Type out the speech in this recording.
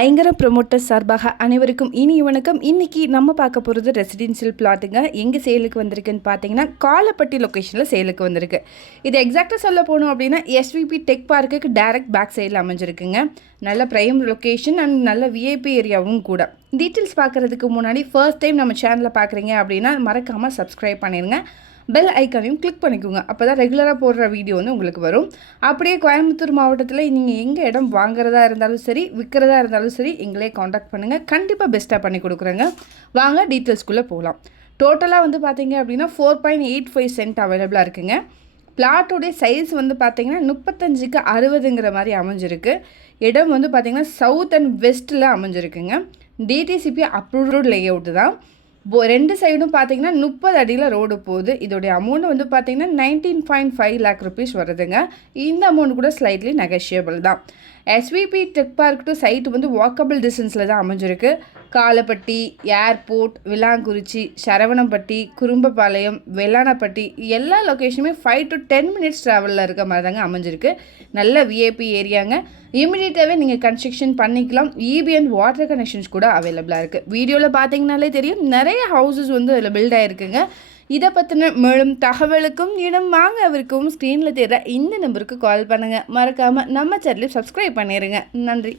ஐங்கர promoter சார்பாக அனைவருக்கும் இனிய வணக்கம். இன்றைக்கி நம்ம பார்க்க போகிறது ரெசிடென்ஷியல் பிளாட்டுங்க. எங்கே சேலுக்கு வந்திருக்குன்னு பார்த்தீங்கன்னா காலப்பட்டி லொக்கேஷனில் சேலுக்கு வந்திருக்கு. இது எக்ஸாக்டாக சொல்ல போனோம் அப்படின்னா எஸ்விபி டெக் பார்க்குக்கு டைரக்ட் பேக் சைடில் அமைஞ்சிருக்குங்க. நல்ல ப்ரைம் லொக்கேஷன் அண்ட் நல்ல விஐபி ஏரியாவும் கூட. டீட்டெயில்ஸ் பார்க்குறதுக்கு முன்னாடி ஃபர்ஸ்ட் டைம் நம்ம சேனலில் பார்க்குறீங்க அப்படின்னா மறக்காமல் சப்ஸ்கிரைப் பண்ணிடுங்க. பெல் ஐக்கானையும் கிளிக் பண்ணிக்கோங்க. அப்போ தான் ரெகுலராக போடுற வீடியோ வந்து உங்களுக்கு வரும். அப்படியே கோயம்புத்தூர் மாவட்டத்தில் நீங்கள் எங்கே இடம் வாங்குறதா இருந்தாலும் சரி விற்கிறதா இருந்தாலும் சரி எங்களே காண்டாக்ட் பண்ணுங்கள். கண்டிப்பாக பெஸ்ட்டாக பண்ணி கொடுக்குறேங்க. வாங்க டீட்டெயில்ஸ்குள்ளே போகலாம். டோட்டலாக வந்து பார்த்தீங்க அப்படின்னா 4.85 சென்ட் அவைலபிளாக இருக்குங்க. பிளாட்டோடைய சைஸ் வந்து பார்த்தீங்கன்னா 35க்கு 60ங்கிற மாதிரி அமைஞ்சிருக்கு. இடம் வந்து பார்த்தீங்கன்னா சவுத் அண்ட் வெஸ்ட்டில் அமைஞ்சிருக்குங்க. டிடிசிபி அப்ரூவ்டு லே அவுட்டு தான். ரெண்டு சைடும் பார்த்தீங்கன்னா 30 அடியில் ரோடு போகுது. இதோடைய அமௌண்ட் வந்து பார்த்தீங்கன்னா 19.5 லேக் ருபீஸ் வருதுங்க. இந்த அமௌண்ட் கூட ஸ்லைட்லி நெகஷியபிள் தான். SVP tech park to site வந்து வாக்கபிள் டிஸ்டன்ஸில் தான் அமைஞ்சிருக்கு. காலப்பட்டி, ஏர்போர்ட், விளாங்குறிச்சி, சரவணம்பட்டி, குறும்பபாளையம், வெள்ளானப்பட்டி எல்லா லொக்கேஷனுமே 5 to 10 மினிட்ஸ் ட்ராவலில் இருக்க மாதிரி தாங்க அமைஞ்சிருக்கு. நல்ல விஐபி ஏரியாங்க. இமீடியட்டாகவே நீங்கள் கன்ஸ்ட்ரக்ஷன் பண்ணிக்கலாம். இபி அண்ட் வாட்டர் கனெக்ஷன்ஸ் கூட அவைலபிளாக இருக்குது. வீடியோவில் பார்த்தீங்கனாலே தெரியும் நிறைய ஹவுசஸ் வந்து அதில் பில்ட் ஆகிருக்குங்க. இதை பற்றின மேலும் தகவலுக்கும் இடம் வாங்கவிருக்கவும் ஸ்க்ரீனில் தெரிகிற இந்த நம்பருக்கு கால் பண்ணுங்கள். மறக்காமல் நம்ம சேனலையும் சப்ஸ்கிரைப் பண்ணிடுங்க. நன்றி.